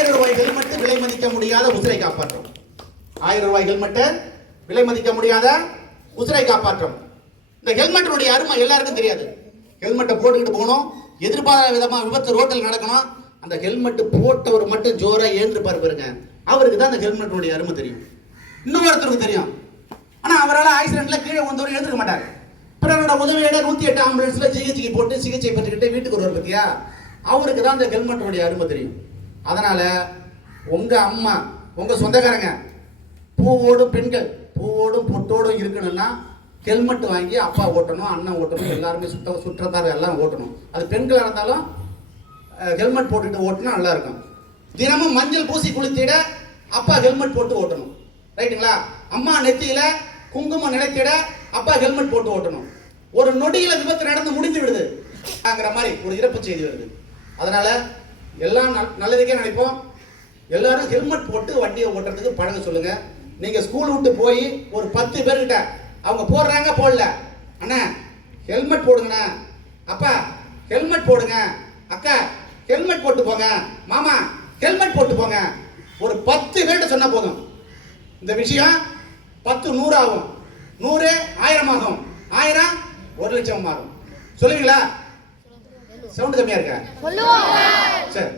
ஆயிரம் ரூபாய் ஹெல்மெட் விலை மதிக்க முடியாத உசிரை காப்பாற்றும். ஆயிரம் ரூபாய் ஹெல்மெட் விலை மதிக்க முடியாத உசிரை காப்பாற்றும். இந்த ஹெல்மெட்டினுடைய அருமை எல்லாருக்கும் தெரியாது. ஹெல்மெட்டை போட்டுக்கிட்டு போகணும். எதிர்பாராத விதமாக விபத்து ரோட்டில் நடக்கணும். அந்த ஹெல்மெட் போட்டவர் மட்டும் ஜோராக ஏந்து பாருங்க அவருக்கு தான் அந்த ஹெல்மெட்டினுடைய அருமை தெரியும். இன்னொருத்தருக்கு தெரியும். ஆனால் அவரால் ஆக்சிடென்ட்ல கீழே வந்தவர் எழுந்திருக்க மாட்டார். பிறரோட உதவியோட நூற்றி எட்டு ஆம்புலன்ஸில் சிகிச்சைக்கு போட்டு சிகிச்சை பெற்றுக்கிட்டு வீட்டுக்கு வருவார் பார்த்தியா அவருக்கு தான் அந்த ஹெல்மெட்டினுடைய அருமை தெரியும். அதனால் உங்கள் அம்மா உங்கள் சொந்தக்காரங்க பூவோடும் பெண்கள் பூவோடும் பொட்டோடும் இருக்கணும்னா ஹெல்மெட் வாங்கி அப்பா ஓட்டணும் அண்ணன் ஓட்டணும் எல்லாருமே சுத்த சுற்றத்தார் எல்லாம் ஓட்டணும். அது பெண்களாக இருந்தாலும் ஹெல்மெட் போட்டுட்டு ஓட்டினா நல்லாயிருக்கும் தினமும் மஞ்சள் பூசி குளித்திட அப்பா ஹெல்மெட் போட்டு ஓட்டணும். ரைட்டுங்களா? அம்மா நெத்தியில் குங்குமம் நினைத்திட அப்பா ஹெல்மெட் போட்டு ஓட்டணும். ஒரு நொடியில் விபத்து நடந்து முடிந்து விடுதுங்கிற மாதிரி ஒரு இறப்பு செய்தி வருது. அதனால எல்லாம் நல்- நல்லதுக்கே நினைப்போம். எல்லாரும் ஹெல்மெட் போட்டு வண்டியை ஓட்டுறதுக்கு பழக சொல்லுங்க. நீங்க ஸ்கூல் விட்டு போய் ஒரு பத்து பேர்கிட்ட அவங்க போடுறாங்க போடல. அண்ணா ஹெல்மெட் போடுங்கண்ணா. அப்பா ஹெல்மெட் போடுங்க. அக்கா ஹெல்மெட் போட்டு போங்க. மாமா ஹெல்மெட் போட்டு போங்க. ஒரு பத்து பேர்கிட்ட சொன்னால் போதும். இந்த விஷயம் பத்து நூறு ஆகும். நூறு ஆயிரம் ஆகும். ஆயிரம் ஒரு லட்சம் ஆகும் சொல்லுவீங்களா? சவுண்ட் கம்மியா இருக்கா? சரி.